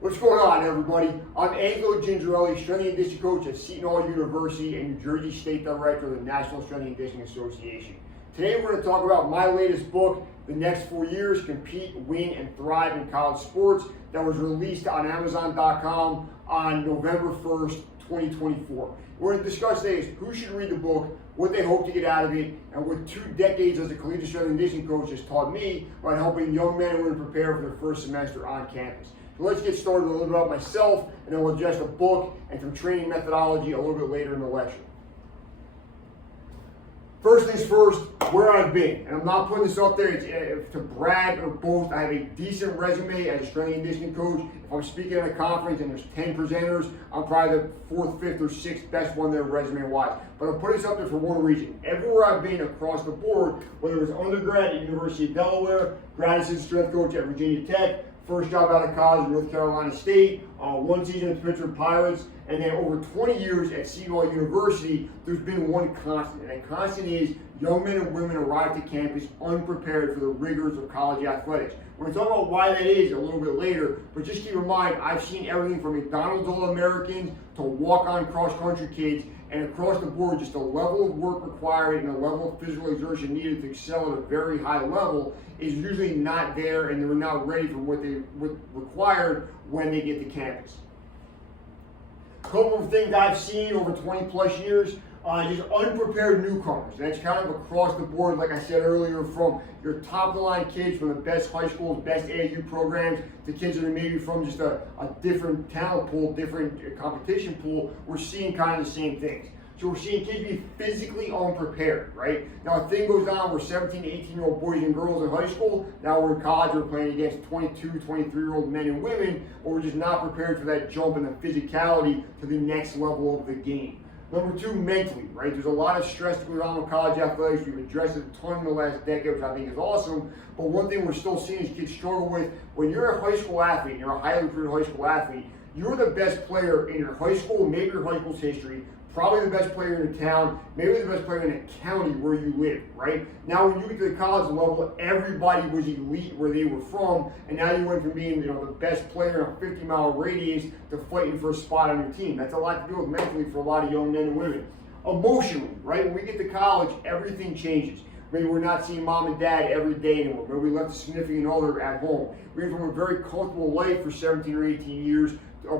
What's going on, everybody? I'm Angelo Gingerelli, strength and conditioning coach at Seton Hall University and New Jersey State Director of the National Strength and Conditioning Association. Today we're going to talk about my latest book, The Next 4 Years, Compete, Win, and Thrive in College Sports, that was released on Amazon.com on November 1st, 2024. We're going to discuss today is who should read the book, what they hope to get out of it, and what 2 decades as a collegiate strength and conditioning coach has taught me about helping young men and women prepare for their first semester on campus. So let's get started with a little bit about myself, and then we'll address the book and some training methodology a little bit later in the lecture. First things first, where I've been. And I'm not putting this up there to brag or boast. I have a decent resume as a strength and conditioning coach. If I'm speaking at a conference and there's 10 presenters, I'm probably the 4th, 5th, or 6th best one there resume-wise. But I'm putting this up there for one reason. Everywhere I've been across the board, whether it was undergrad at University of Delaware, grad assistant strength coach at Virginia Tech, first job out of college at North Carolina State, 1 season at the Pittsburgh Pirates, and then over 20 years at Seton Hall University, there's been one constant. And that constant is young men and women arrive to campus unprepared for the rigors of college athletics. We're going to talk about why that is a little bit later, but just keep in mind, I've seen everything from McDonald's All-Americans to walk-on cross-country kids, and across the board, just the level of work required and the level of physical exertion needed to excel at a very high level is usually not there, and they're not ready for what required when they get to campus. A couple of things I've seen over 20 plus years, just unprepared newcomers. And that's kind of across the board, like I said earlier, from your top of the line kids from the best high schools, best AAU programs, to kids that are maybe from just a different talent pool, different competition pool. We're seeing kind of the same things. So we're seeing kids be physically unprepared, right? Now a thing goes on, we're 17 to 18-year-old boys and girls in high school. Now we're in college, we're playing against 22, 23-year-old men and women, but we're just not prepared for that jump in the physicality to the next level of the game. Number 2, mentally, right? There's a lot of stress that goes on with college athletics. We've addressed it a ton in the last decade, which I think is awesome. But one thing we're still seeing is kids struggle with, when you're a high school athlete, you're a highly recruited high school athlete, you're the best player in your high school, maybe your high school's history, probably the best player in the town, maybe the best player in the county where you live, right? Now when you get to the college level, everybody was elite where they were from, and now you went from being the best player in a 50-mile radius to fighting for a spot on your team. That's a lot to do with mentally for a lot of young men and women. Emotionally, right? When we get to college, everything changes. Maybe we're not seeing mom and dad every day anymore. Maybe we left a significant other at home. We went from a very comfortable life for 17 or 18 years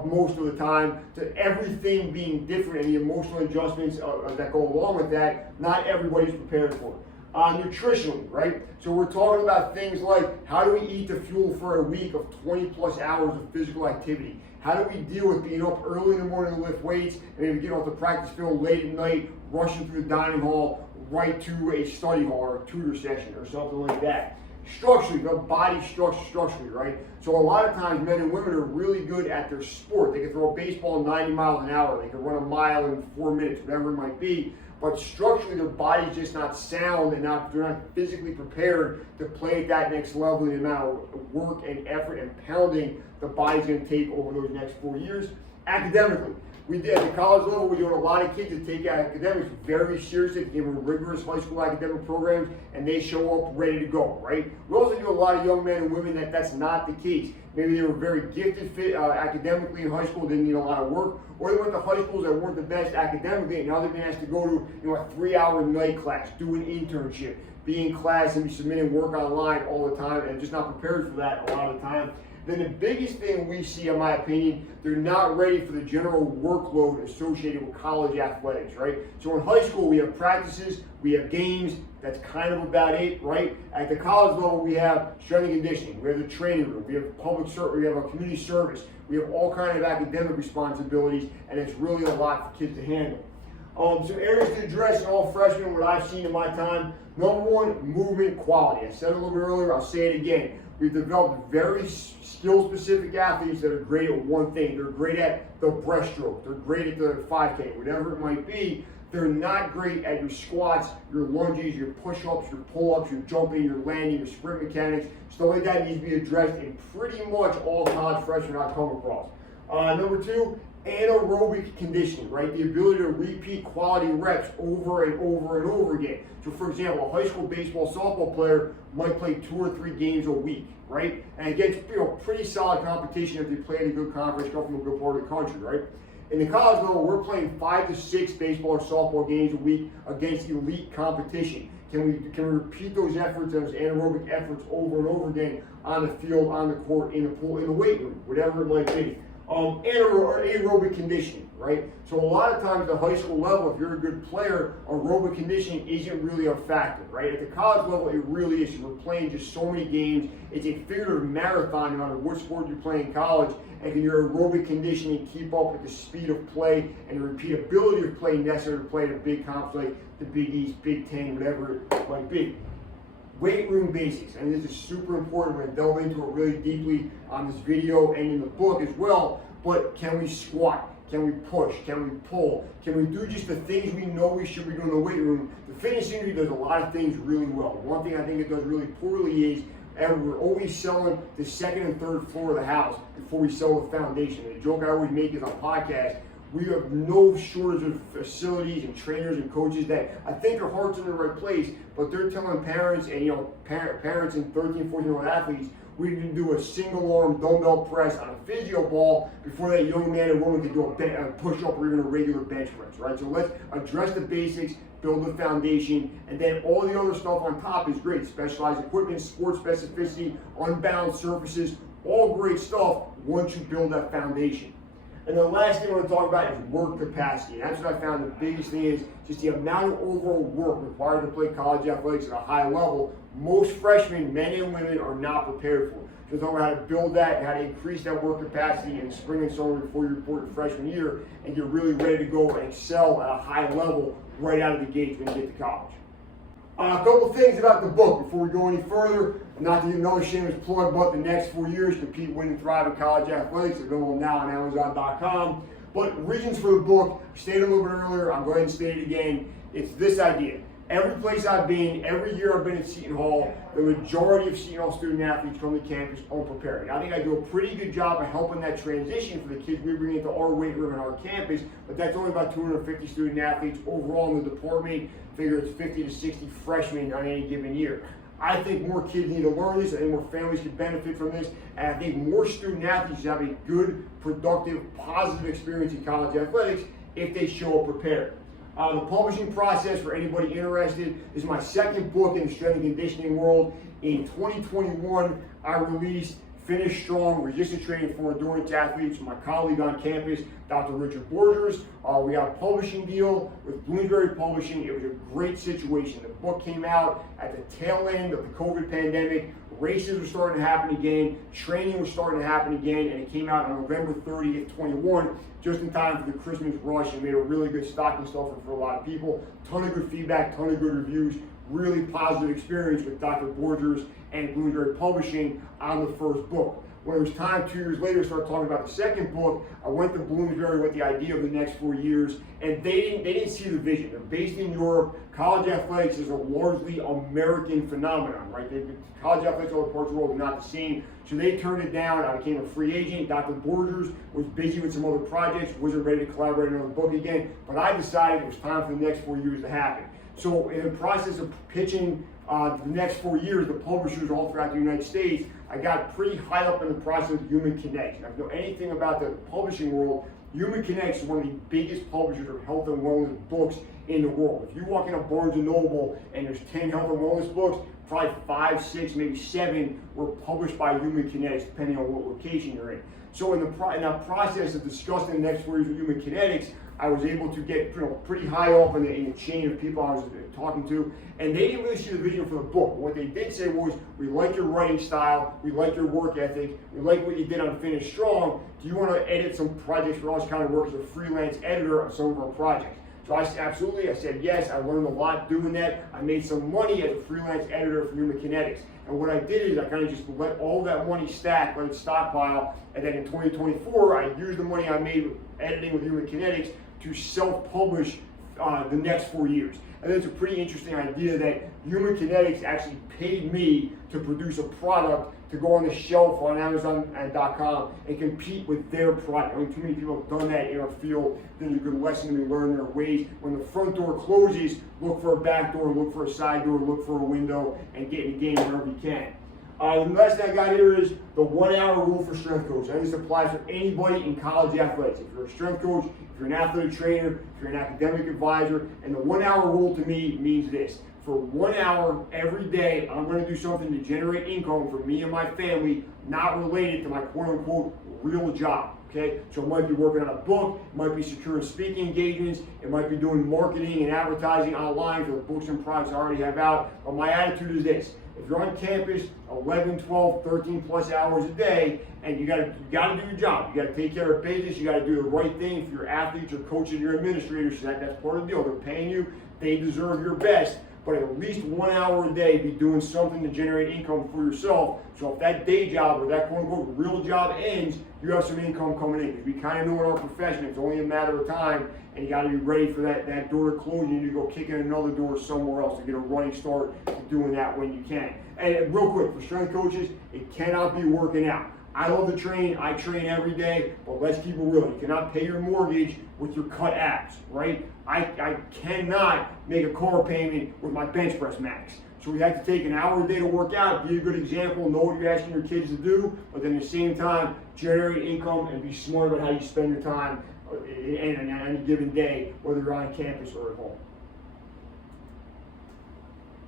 most of the time to everything being different and the emotional adjustments that go along with that. Not everybody's prepared for it. Nutritionally, right? So we're talking about things like, how do we eat the fuel for a week of 20 plus hours of physical activity? How do we deal with being up early in the morning to lift weights and maybe getting off the practice field late at night, rushing through the dining hall right to a study hall or a tutor session or something like that? Structurally, the body structurally, right? So a lot of times men and women are really good at their sport. They can throw a baseball 90 miles an hour. They can run a mile in 4 minutes, whatever it might be. But structurally, their body's just not sound and they're not physically prepared to play at that next level, the amount of work and effort and pounding the body's going to take over those next 4 years. Academically, we did at the college level, we're doing a lot of kids that take academics very seriously, they give them rigorous high school academic programs, and they show up ready to go, right? We also do a lot of young men and women that's not the case. Maybe they were very gifted academically in high school, didn't need a lot of work, or they went to high schools that weren't the best academically, and now they've been asked to go to a 3-hour night class, do an internship, be in class and be submitting work online all the time, and just not prepared for that a lot of the time. Then the biggest thing we see, in my opinion, they're not ready for the general workload associated with college athletics, right? So in high school, we have practices, we have games, that's kind of about it, right? At the college level, we have strength and conditioning, we have the training room, we have public service, we have a community service, we have all kinds of academic responsibilities, and it's really a lot for kids to handle. Some areas to address in all freshmen, what I've seen in my time. Number 1, movement quality. I said it a little bit earlier, I'll say it again. We've developed very skill-specific athletes that are great at one thing. They're great at the breaststroke. They're great at the 5K, whatever it might be. They're not great at your squats, your lunges, your push-ups, your pull-ups, your jumping, your landing, your sprint mechanics. Stuff like that needs to be addressed in pretty much all college freshmen I come across. Number 2, anaerobic conditioning, right? The ability to repeat quality reps over and over and over again. So for example, a high school baseball, softball player might play 2 or 3 games a week, right? And against pretty solid competition if they play in a good conference, come from a good part of the country, right? In the college level, we're playing 5 to 6 baseball or softball games a week against elite competition. Can we repeat those efforts, those anaerobic efforts over and over again on the field, on the court, in the pool, in the weight room, whatever it might be? Aerobic conditioning, right? So a lot of times at the high school level, if you're a good player, aerobic conditioning isn't really a factor, right? At the college level, it really is. We're playing just so many games. It's a figurative marathon no matter what sport you play in college, and can your aerobic conditioning keep up with the speed of play and the repeatability of play necessary to play in a big conference like the Big East, Big Ten, whatever it might be. Weight room basics, and this is super important. We're going to delve into it really deeply on this video and in the book as well. But can we squat? Can we push? Can we pull? Can we do just the things we know we should be doing in the weight room? The fitness industry does a lot of things really well. One thing I think it does really poorly is we're always selling the second and third floor of the house before we sell the foundation. And the joke I always make is on podcasts, we have no shortage of facilities and trainers and coaches that I think their heart's in the right place, but they're telling parents and parents and 13, 14-year-old athletes, we can do a single arm dumbbell press on a physio ball before that young man or woman can do a push-up or even a regular bench press, right? So let's address the basics, build the foundation, and then all the other stuff on top is great. Specialized equipment, sport specificity, unbalanced surfaces, all great stuff once you build that foundation. And the last thing I want to talk about is work capacity. And that's what I found the biggest thing is just the amount of overall work required to play college athletics at a high level. Most freshmen, men and women, are not prepared for. So talk about how to build that, how to increase that work capacity in spring and summer before you report your freshman year, and you're really ready to go and excel at a high level right out of the gates when you get to college. A couple things about the book before we go any further. Not to get another shameless plug, but the next 4 years, Compete, Win, and Thrive in College Athletics, available now on Amazon.com. But reasons for the book, I stated a little bit earlier, I'll go ahead and state it again. It's this idea. Every place I've been, every year I've been at Seton Hall, the majority of Seton Hall student athletes come to campus unprepared. I think I do a pretty good job of helping that transition for the kids we bring into our weight room and our campus, but that's only about 250 student athletes overall in the department. Figure it's 50 to 60 freshmen on any given year. I think more kids need to learn this. I think more families can benefit from this. And I think more student athletes have a good, productive, positive experience in college athletics if they show up prepared. The publishing process for anybody interested is my second book in the strength and conditioning world. In 2021, I released Finish Strong, Resistance Training for Endurance Athletes from my colleague on campus, Dr. Richard Borgers. We got a publishing deal with Bloomsbury Publishing. It was a great situation. The book came out at the tail end of the COVID pandemic. Races were starting to happen again. Training was starting to happen again. And it came out on November 30th, 21, just in time for the Christmas rush, and made a really good stocking stuffer for a lot of people. Ton of good feedback, ton of good reviews. Really positive experience with Dr. Borgers and Bloomsbury Publishing on the first book. When it was time 2 years later to start talking about the second book, I went to Bloomsbury with the idea of the next 4 years, and they didn't see the vision. They're based in Europe. College athletics is a largely American phenomenon, right? College athletics all over parts of the world are not the same, so they turned it down. I became a free agent. Dr. Borgers was busy with some other projects, wasn't ready to collaborate on another book again, but I decided it was time for the next 4 years to happen. So in the process of pitching the next 4 years, the publishers all throughout the United States, I got pretty high up in the process of Human Kinetics. Now, if you know anything about the publishing world, Human Kinetics is one of the biggest publishers of health and wellness books in the world. If you walk into Barnes & Noble and there's 10 health and wellness books, probably 5, 6, maybe 7 were published by Human Kinetics, depending on what location you're in. So in that process of discussing the next 4 years of Human Kinetics, I was able to get pretty high up in the chain of people I was talking to, and they didn't really see the vision for the book. What they did say was, we like your writing style, we like your work ethic, we like what you did on Finish Strong. Do you want to edit some projects for us, kind of work as a freelance editor on some of our projects? So I said yes. I learned a lot doing that. I made some money as a freelance editor for Human Kinetics. And what I did is I kind of just let all that money stack, let it stockpile, and then in 2024, I used the money I made editing with Human Kinetics to self-publish the next 4 years. And it's a pretty interesting idea that Human Kinetics actually paid me to produce a product to go on the shelf on Amazon.com and compete with their product. I mean, too many people have done that in our field. There's a good lesson to be learned. There are ways when the front door closes, look for a back door, look for a side door, look for a window, and get in the game wherever you can. The last thing I got here is the 1 hour rule for strength coach. And this applies for anybody in college athletics. If you're a strength coach, if you're an athletic trainer, if you're an academic advisor, and the 1 hour rule to me means this. For 1 hour every day, I'm going to do something to generate income for me and my family, not related to my quote unquote real job. Okay, so it might be working on a book, it might be securing speaking engagements, it might be doing marketing and advertising online for the books and products I already have out. But my attitude is this: if you're on campus 11, 12, 13 plus hours a day, and you gotta do your job, you gotta take care of business, you gotta do the right thing for your athletes, your coaches, your administrators. So that's part of the deal. They're paying you, they deserve your best. But at least 1 hour a day, be doing something to generate income for yourself. So if that day job or that quote unquote real job ends, you have some income coming in. Because we kind of know in our profession, it's only a matter of time, and you got to be ready for that door to close. You need to go kick in another door somewhere else to get a running start to doing that when you can. And real quick, for strength coaches, it cannot be working out. I love to train, I train every day, but let's keep it real. You cannot pay your mortgage with your cut abs, right? I cannot make a car payment with my bench press max. So we have to take an hour a day to work out, be a good example, know what you're asking your kids to do, but then at the same time, generate income and be smart about how you spend your time in any given day, whether you're on campus or at home.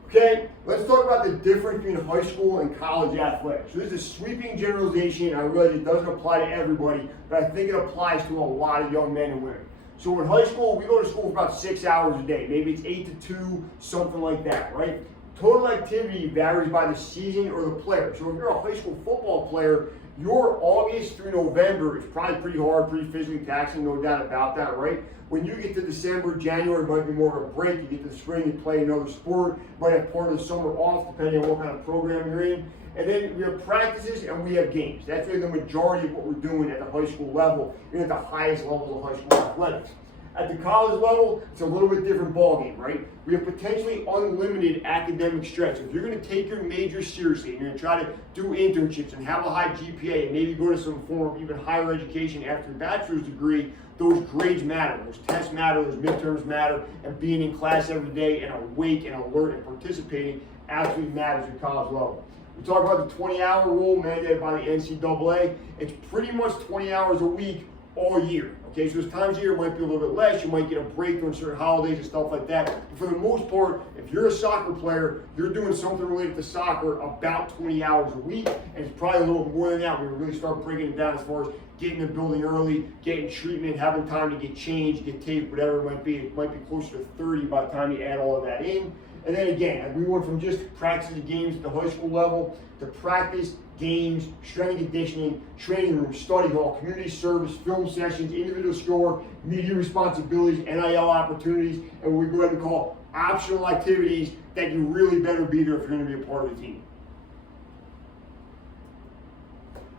Okay, let's talk about the difference between high school and college athletics. So this is a sweeping generalization. I realize it doesn't apply to everybody, but I think it applies to a lot of young men and women. So in high school, we go to school for about 6 hours a day. Maybe it's 8 to 2, something like that, right? Total activity varies by the season or the player. So if you're a high school football player, your August through November is probably pretty hard, pretty physically taxing, no doubt about that, right? When you get to December, January, it might be more of a break. You get to the spring, you play another sport. You might have part of the summer off, depending on what kind of program you're in. And then we have practices and we have games. That's really the majority of what we're doing at the high school level, and at the highest levels of high school athletics. At the college level, it's a little bit different ballgame, right? We have potentially unlimited academic stretch. If you're going to take your major seriously, and you're going to try to do internships and have a high GPA and maybe go to some form of even higher education after your bachelor's degree, those grades matter, those tests matter, those midterms matter, and being in class every day and awake and alert and participating absolutely matters at college level. We talk about the 20-hour rule mandated by the NCAA. It's pretty much 20 hours a week all year. Okay, so there's times a year it might be a little bit less. You might get a break during certain holidays and stuff like that. But for the most part, if you're a soccer player, you're doing something related to soccer about 20 hours a week, and it's probably a little more than that when we really start breaking it down as far as getting in the building early, getting treatment, having time to get changed, get taped, whatever it might be. It might be closer to 30 by the time you add all of that in. And then again, we went from just practice and games at the high school level to practice, games, strength and conditioning, training room, study hall, community service, film sessions, individual score, media responsibilities, NIL opportunities, and what we go ahead and call optional activities that you really better be there if you're going to be a part of the team.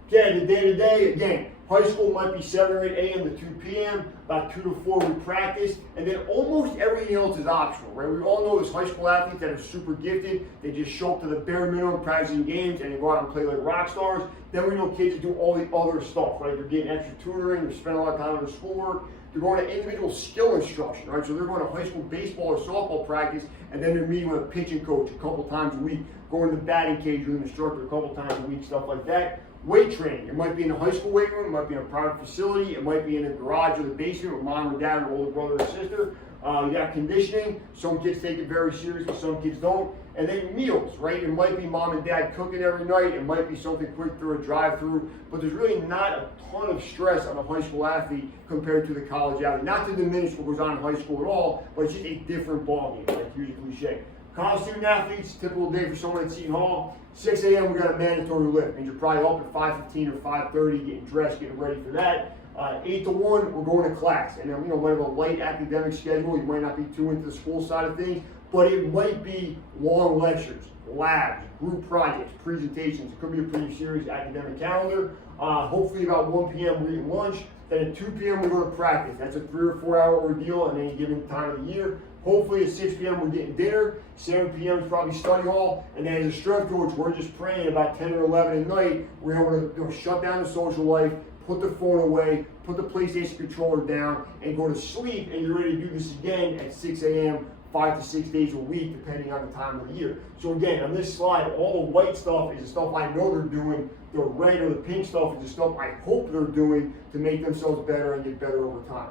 Okay, the day-to-day, again, high school might be 7 or 8 a.m. to 2 p.m., about 2 to 4 we practice, and then almost everything else is optional, right? We all know there's high school athletes that are super gifted. They just show up to the bare minimum practicing games and they go out and play like rock stars. Then we know kids that do all the other stuff, right? They're getting extra tutoring, they're spending a lot of time on their schoolwork. They're going to individual skill instruction, right? So they're going to high school baseball or softball practice, and then they're meeting with a pitching coach a couple times a week, going to the batting cage with an instructor a couple times a week, stuff like that. Weight training. It might be in a high school weight room, it might be in a private facility, it might be in a garage or the basement with mom or dad or older brother or sister. You got conditioning. Some kids take it very seriously, some kids don't. And then meals, right? It might be mom and dad cooking every night. It might be something quick through a drive-through. But there's really not a ton of stress on a high school athlete compared to the college athlete. Not to diminish what goes on in high school at all, but it's just a different ballgame, like usually cliche. College student athletes, typical day for someone at Seton Hall, 6 a.m. we got a mandatory lift. Means you're probably up at 5:15 or 5:30, getting dressed, getting ready for that. 8 to 1, we're going to class. And then, might have a light academic schedule. You might not be too into the school side of things, but it might be long lectures, labs, group projects, presentations. It could be a pretty serious academic calendar. Hopefully about 1 p.m. we're eating lunch. Then at 2 p.m. we go to practice. That's a 3 or 4 hour ordeal at any given time of the year. Hopefully at 6 p.m. we're getting dinner. 7 p.m. is probably study hall. And then as a strength coach, we're just praying about 10 or 11 at night. We're able to shut down the social life, put the phone away, put the PlayStation controller down, and go to sleep. And you're ready to do this again at 6 a.m. 5 to 6 days a week, depending on the time of the year. So again, on this slide, all the white stuff is the stuff I know they're doing. The red or the pink stuff is the stuff I hope they're doing to make themselves better and get better over time.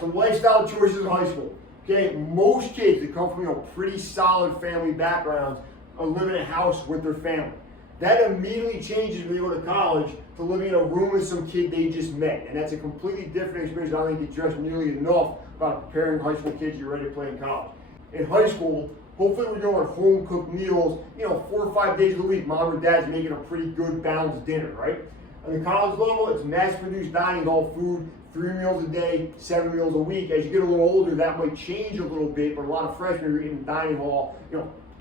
Some lifestyle choices in high school. Okay, most kids that come from pretty solid family backgrounds live in a house with their family. That immediately changes when they go to college to living in a room with some kid they just met. And that's a completely different experience. I don't think it addressed nearly enough about preparing high school kids you're ready to play in college. In high school, hopefully we're doing home cooked meals, 4 or 5 days a week. Mom or dad's making a pretty good balanced dinner, right? On the college level, it's mass produced dining, all food, 3 meals a day, 7 meals a week. As you get a little older, that might change a little bit, but a lot of freshmen are eating dining hall,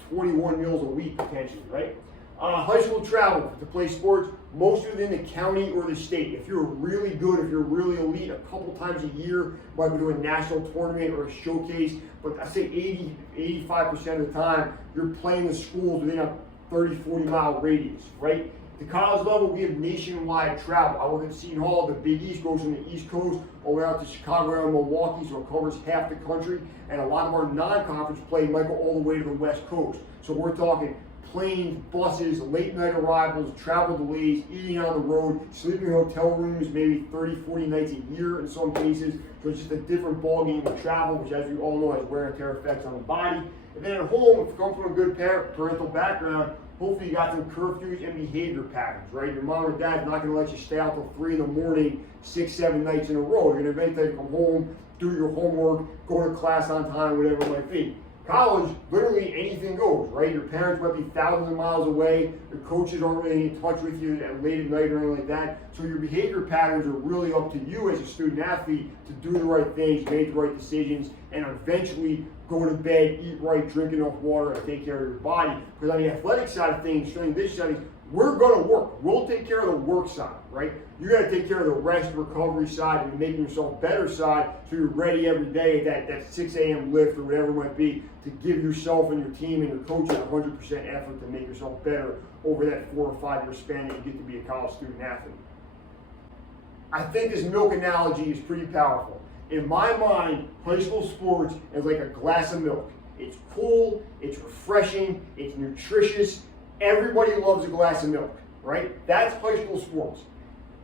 21 meals a week potentially, right? High school travel to play sports, mostly within the county or the state. If you're really good, if you're really elite, a couple times a year, might be doing a national tournament or a showcase, but I say 85% of the time, you're playing the schools within a 30, 40 mile radius, right? At the college level, we have nationwide travel. I work at Seton Hall. The Big East goes from the East Coast all the way out to Chicago and Milwaukee, so it covers half the country. And a lot of our non-conference play might go all the way to the West Coast. So we're talking planes, buses, late night arrivals, travel delays, eating on the road, sleeping in hotel rooms maybe 30, 40 nights a year in some cases. So it's just a different ballgame with travel, which as we all know has wear and tear effects on the body. And then at home, if you come from a good parental background, hopefully you got some curfews and behavior patterns, right? Your mom or dad's not going to let you stay out till 3 in the morning, 6, 7 nights in a row. You're going to eventually come home, do your homework, go to class on time, whatever it might be. College, literally anything goes, right? Your parents might be thousands of miles away. Your coaches aren't really in touch with you at late at night or anything like that. So your behavior patterns are really up to you as a student athlete to do the right things, make the right decisions, and eventually go to bed, eat right, drink enough water, and take care of your body. Because on the athletic side of things, strength and conditioning side of things, we're going to work. We'll take care of the work side, right? You got to take care of the rest, recovery side, and making yourself better side, so you're ready every day at that 6 a.m. lift or whatever it might be to give yourself and your team and your coach 100% effort to make yourself better over that 4 or 5 year span that you get to be a college student athlete. I think this milk analogy is pretty powerful. In my mind, high school sports is like a glass of milk. It's cool, it's refreshing, it's nutritious. Everybody loves a glass of milk, right? That's high school sports.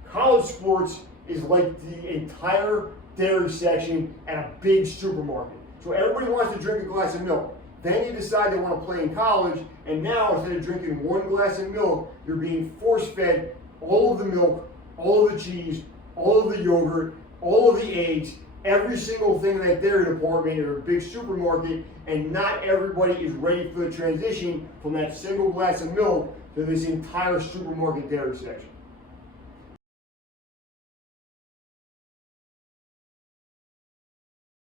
College sports is like the entire dairy section at a big supermarket. So everybody wants to drink a glass of milk. Then you decide they want to play in college, and now instead of drinking 1 glass of milk, you're being force-fed all of the milk, all of the cheese, all of the yogurt, all of the eggs, every single thing in that dairy department in a big supermarket, and not everybody is ready for the transition from that single glass of milk to this entire supermarket dairy section.